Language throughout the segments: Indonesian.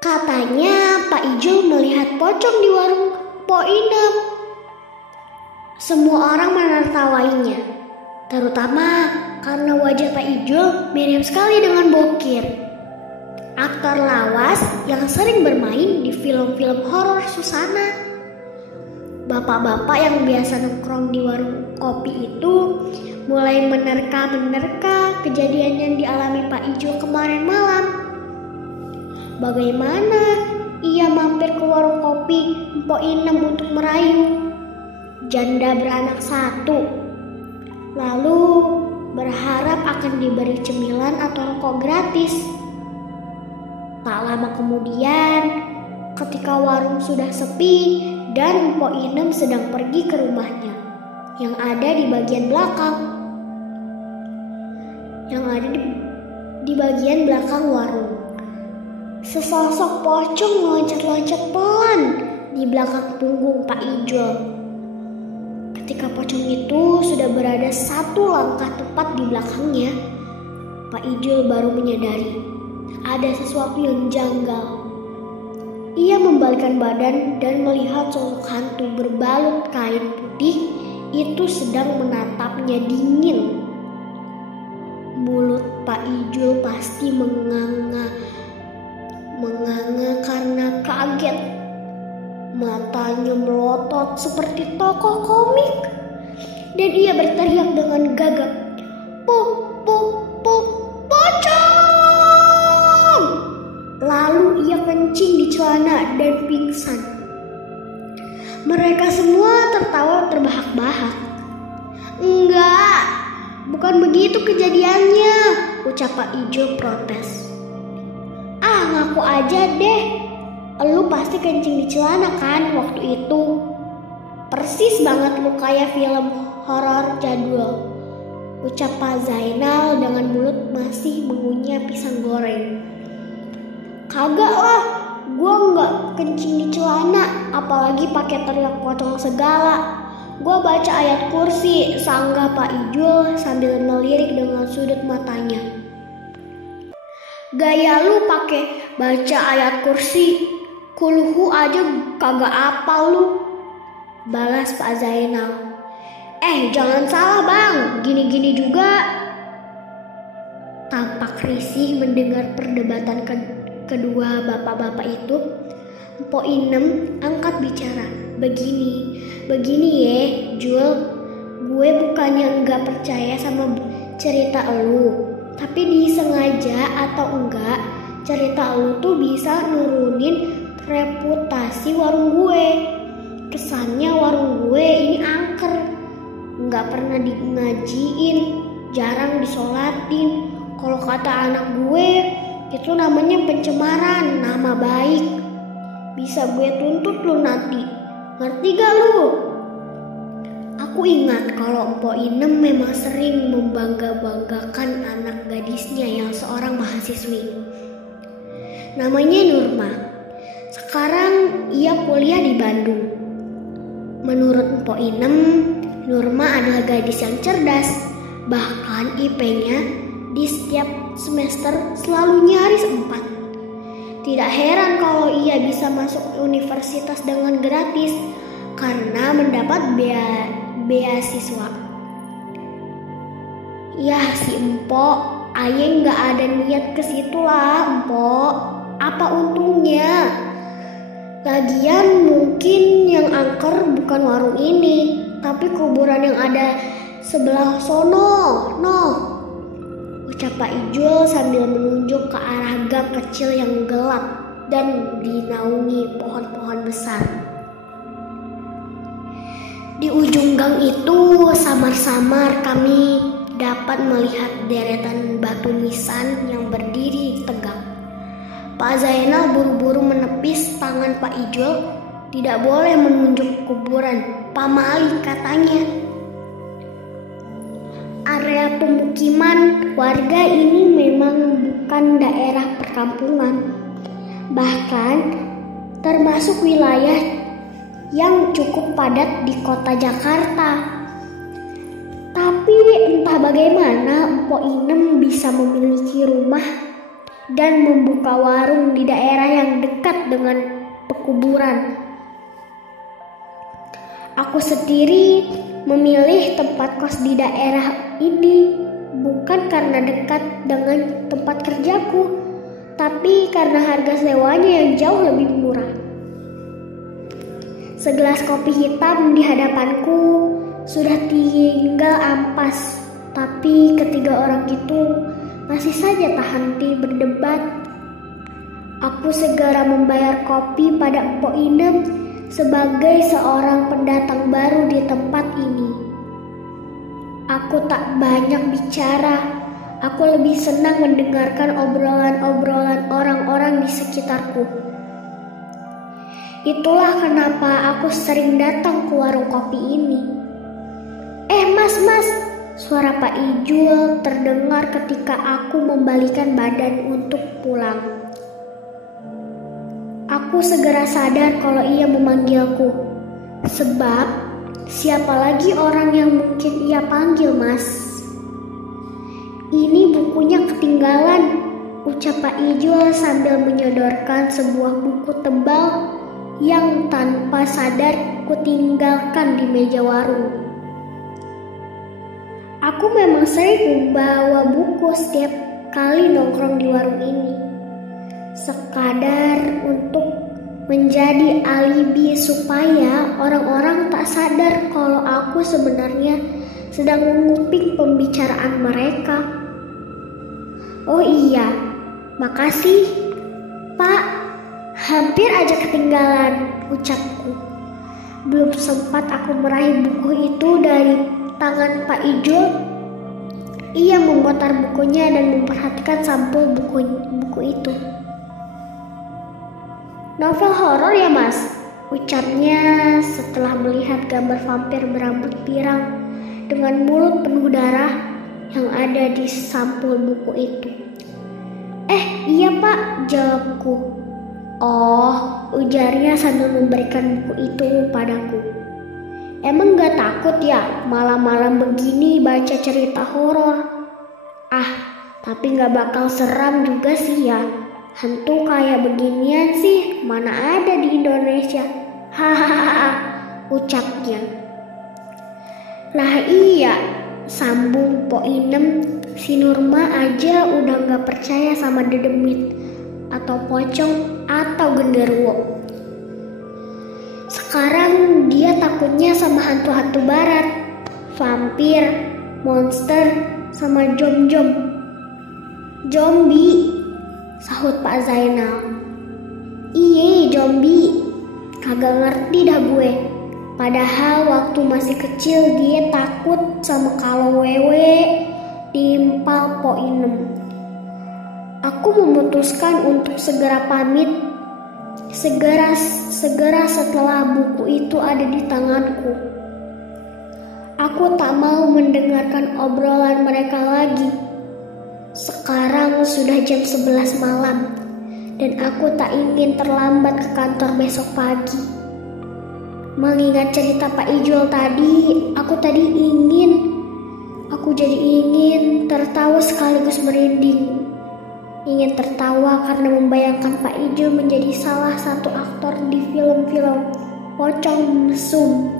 Katanya Pak Ijul melihat pocong di warung Po Inem. Semua orang menertawainya, terutama karena wajah Pak Ijul mirip sekali dengan Bokir, aktor lawas yang sering bermain di film-film horor Susana. Bapak-bapak yang biasa nongkrong di warung kopi itu mulai menerka-menerka kejadian yang dialami Pak Ijul kemarin malam. Bagaimana ia mampir ke warung kopi Mpok Inem untuk merayu janda beranak satu, lalu berharap akan diberi cemilan atau rokok gratis. Tak lama kemudian, ketika warung sudah sepi dan Mpok Inem sedang pergi ke rumahnya yang ada di bagian belakang, warung, sesosok pocong loncat-loncat pelan di belakang punggung Pak Ijul. Ketika pocong itu sudah berada satu langkah tepat di belakangnya, Pak Ijul baru menyadari ada sesuatu yang janggal. Ia membalikkan badan dan melihat sosok hantu berbalut kain putih itu sedang menatapnya dingin. Mulut Pak Ijul pasti menganga karena kaget. Matanya melotot seperti tokoh komik dan ia berteriak dengan gagap, pocong! Lalu ia kencing di celana dan pingsan. Mereka semua tertawa terbahak-bahak. Enggak, bukan begitu kejadiannya, ucap Pak Ijul protes. Ngaku aja deh, lu pasti kencing di celana kan waktu itu. Persis banget lu kayak film horor jadul, ucap Pak Zainal dengan mulut masih mengunyah pisang goreng. Kagak lah, gua nggak kencing di celana, apalagi pakai teriak pocong segala. Gua baca ayat kursi, sanggah Pak Ijul sambil melirik dengan sudut matanya. Gaya lu pakai baca ayat kursi, kulhu aja kagak apal lu, balas Pak Zainal. Jangan salah bang, gini-gini juga. Tampak risih mendengar perdebatan kedua bapak-bapak itu. Mpok Inem angkat bicara. Begini ye, Jul, gue bukannya nggak percaya sama cerita lu, tapi disengaja atau enggak, cerita lu tuh bisa nurunin reputasi warung gue. Kesannya warung gue ini angker, nggak pernah ngajiin, jarang disolatin. Kalau kata anak gue, itu namanya pencemaran nama baik. Bisa gue tuntut lu nanti, ngerti gak lu? Aku ingat kalau Mpok Inem memang sering membangga-banggakan anak gadisnya yang seorang mahasiswi. Namanya Nurma. Sekarang ia kuliah di Bandung. Menurut Mpok Inem, Nurma adalah gadis yang cerdas. Bahkan IP-nya di setiap semester selalu nyaris 4. Tidak heran kalau ia bisa masuk universitas dengan gratis karena mendapat beasiswa. Yah si Empok, aye nggak ada niat ke situ lah Empok. Apa untungnya? Lagian mungkin yang angker bukan warung ini, tapi kuburan yang ada sebelah sono, ucap Pak Ijul sambil menunjuk ke arah gang kecil yang gelap dan dinaungi pohon-pohon besar. Di ujung gang itu samar-samar kami dapat melihat deretan batu nisan yang berdiri tegak. Pak Zainal buru-buru menepis tangan Pak Ijul. Tidak boleh menunjuk kuburan, pamali katanya. Area pemukiman warga ini memang bukan daerah perkampungan, bahkan termasuk wilayah yang cukup padat di kota Jakarta. Tapi entah bagaimana Mpok Inem bisa memiliki rumah dan membuka warung di daerah yang dekat dengan pekuburan. Aku sendiri memilih tempat kos di daerah ini bukan karena dekat dengan tempat kerjaku, tapi karena harga sewanya yang jauh lebih murah. Segelas kopi hitam di hadapanku sudah tinggal ampas, tapi ketiga orang itu masih saja tak henti berdebat. Aku segera membayar kopi pada Mpok Inem sebagai seorang pendatang baru di tempat ini. Aku tak banyak bicara, aku lebih senang mendengarkan obrolan-obrolan orang-orang di sekitarku. Itulah kenapa aku sering datang ke warung kopi ini. Mas, suara Pak Ijul terdengar ketika aku membalikan badan untuk pulang. Aku segera sadar kalau ia memanggilku, sebab siapa lagi orang yang mungkin ia panggil, Mas? Ini bukunya ketinggalan, ucap Pak Ijul sambil menyodorkan sebuah buku tebal yang tanpa sadar kutinggalkan di meja warung. Aku memang sering membawa buku setiap kali nongkrong di warung ini, sekadar untuk menjadi alibi supaya orang-orang tak sadar kalau aku sebenarnya sedang menguping pembicaraan mereka. Oh iya, makasih, Pak. Hampir aja ketinggalan, ucapku. Belum sempat aku meraih buku itu dari tangan Pak Ijul, ia memutar bukunya dan memperhatikan sampul buku itu. Novel horor ya, Mas? Ucapnya setelah melihat gambar vampir berambut pirang dengan mulut penuh darah yang ada di sampul buku itu. Iya Pak, jawabku. Oh, ujarnya sambil memberikan buku itu padaku. Emang gak takut ya malam-malam begini baca cerita horor? Tapi gak bakal seram juga sih ya. Hantu kayak beginian sih mana ada di Indonesia. Hahaha, ucapnya. Lah iya, sambung Po Inem, si Nurma aja udah gak percaya sama dedemit atau pocong atau genderuwo. Sekarang dia takutnya sama hantu-hantu barat, vampir, monster, sama jom-jom. Zombie, sahut Pak Zainal. Iye, zombie. Kagak ngerti dah gue. Padahal waktu masih kecil dia takut sama kalau wewe, timpal Po Inem. Aku memutuskan untuk segera pamit, segera setelah buku itu ada di tanganku. Aku tak mau mendengarkan obrolan mereka lagi. Sekarang sudah jam 11 malam, dan aku tak ingin terlambat ke kantor besok pagi. Mengingat cerita Pak Ijul tadi, aku jadi ingin tertawa sekaligus merinding. Ingin tertawa karena membayangkan Pak Ijul menjadi salah satu aktor di film-film pocong mesum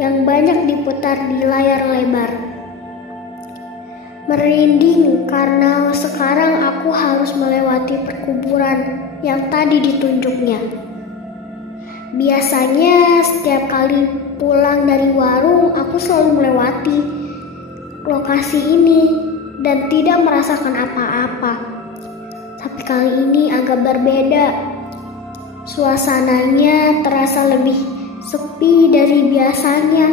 yang banyak diputar di layar lebar. Merinding karena sekarang aku harus melewati perkuburan yang tadi ditunjuknya. Biasanya setiap kali pulang dari warung aku selalu melewati lokasi ini dan tidak merasakan apa-apa. Tapi kali ini agak berbeda. Suasananya terasa lebih sepi dari biasanya.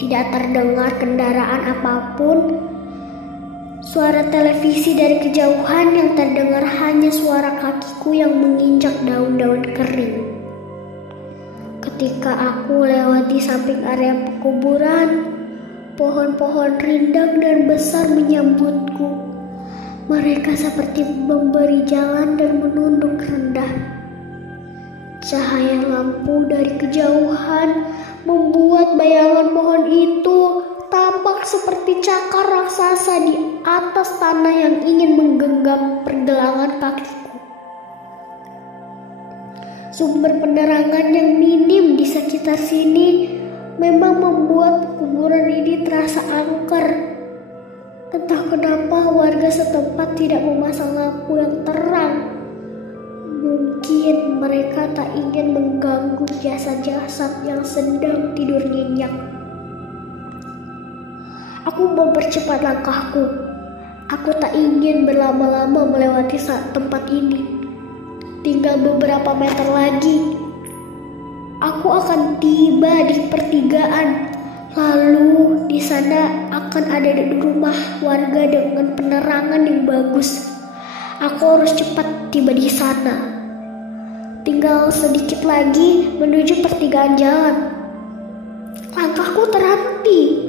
Tidak terdengar kendaraan apapun. Suara televisi dari kejauhan yang terdengar hanya suara kakiku yang menginjak daun-daun kering. Ketika aku lewat di samping area pekuburan, pohon-pohon rindang dan besar menyambutku. Mereka seperti memberi jalan dan menunduk rendah. Cahaya lampu dari kejauhan membuat bayangan pohon itu tampak tampak seperti cakar raksasa di atas tanah yang ingin menggenggam pergelangan kakiku. Sumber penerangan yang minim di sekitar sini memang membuat kuburan ini terasa angker. Entah kenapa warga setempat tidak memasang lampu yang terang. Mungkin mereka tak ingin mengganggu jasad-jasad yang sedang tidur nyenyak. Aku mempercepat langkahku. Aku tak ingin berlama-lama melewati tempat ini. Tinggal beberapa meter lagi, aku akan tiba di pertigaan. Lalu di sana akan ada rumah warga dengan penerangan yang bagus. Aku harus cepat tiba di sana. Tinggal sedikit lagi menuju pertigaan jalan. Langkahku terhenti.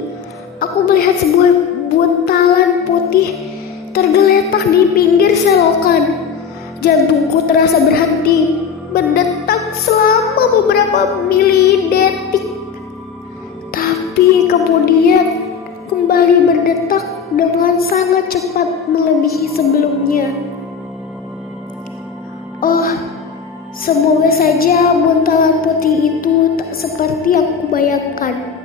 Aku melihat sebuah buntalan putih tergeletak di pinggir selokan. Jantungku terasa berhenti, berdetak selama beberapa milidetik. Tapi kemudian kembali berdetak dengan sangat cepat melebihi sebelumnya. Oh, semoga saja buntalan putih itu tak seperti yang kubayangkan.